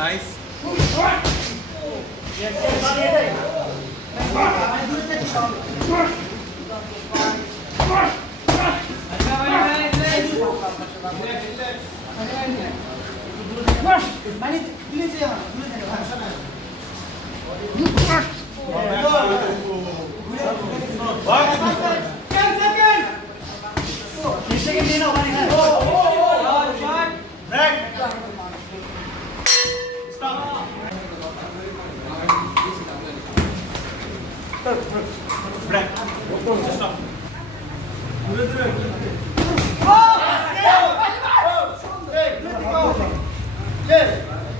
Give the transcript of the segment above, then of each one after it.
Nice. Yes.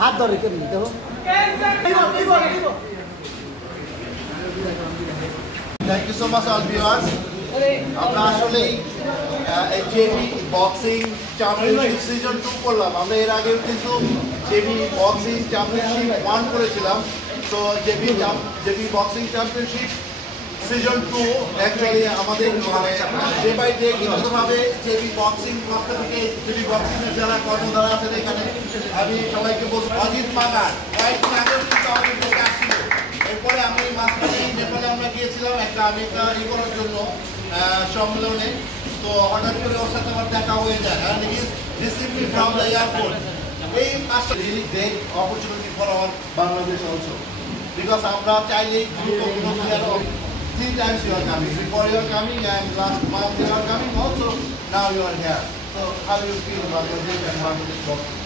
হাত ধরে কেমনি দেখো Thank you so much all viewers. আমরা আসলে জেবি বক্সিং চ্যাম্পিয়নশিপ সিজন 2 করলাম। আমরা এর আগে কিন্তু জেবি বক্সিং চ্যাম্পিয়নশিপ 1 করেছিলাম। তো জেবি বক্সিং চ্যাম্পিয়নশিপ সিজন 2 অ্যাকচুয়ালি আমাদের মানে ডে বাই ডে বিভিন্নভাবে জেবি বক্সিং পক্ষ থেকে জেবি বক্সিং এর যারা কর্মধারা আছেন এখানে আমি সবাইকে বলবো অজিত মাগার কয়েকদিন আগেও কিন্তু আমাদের দেশে আসছিল। এরপরে আমি মাঝখানে নেপালে আমরা গিয়েছিলাম একটা আমেরিকা করার জন্য সম্মেলনে। তো হঠাৎ করে ওর সাথে আমার দেখা হয়ে যায় and he received me from the airport. এই কাজটা really great opportunity for our Bangladesh also because আমরা চাইলেই গুরুত্বপূর্ণ প্লেয়ার 3 times you are coming, before you are coming and last month you are coming also, now you are here. So how do you feel about your day and Bangladesh boxing?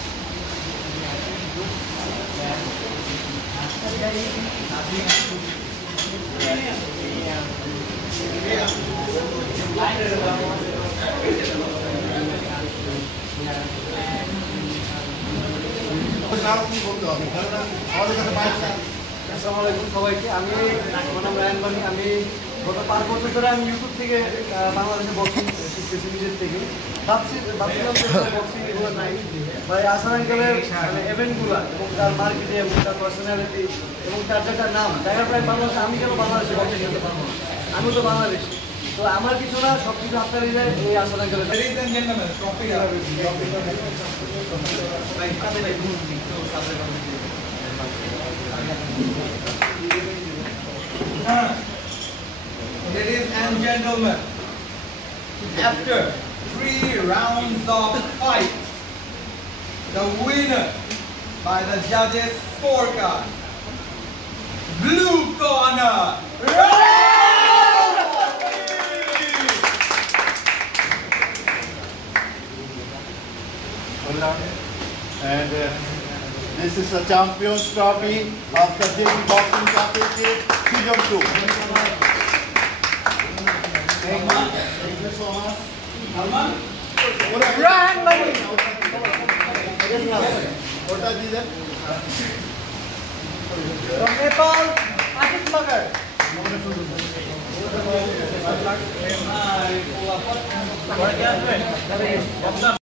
আসসালামাইকুম সবাইকে। আমি রায়হান বানি। আমি গত 5 বছর ধরে আমি ইউটিউব থেকে বাংলাদেশে বক্সিং শিখতেছি নিজের থেকে। ভাবছিলাম বক্সিং এগুলো নাই ভাই আসান আঙ্কেলের ইভেন্টগুলো এবং তার মার্কেটে এবং তার পার্সোনালিটি এবং তার যেটা নাম দেখার প্রায় বাংলাদেশে আমি কেন বাংলাদেশে বক্সিং খেলতে পারবো না, আমি তো বাংলাদেশি। তো আমার কিছু না সব কিছু আপনারই যায় এই আসান আঙ্কেলের। Ladies and gentlemen, after 3 rounds of fight, the winner by the judges' scorecard, blue corner, And this is a Champions Trophy of the JB Boxing Championship Season 2. Thank you so much. Raihan বানি। What are these? From Nepal, Ajit Magar.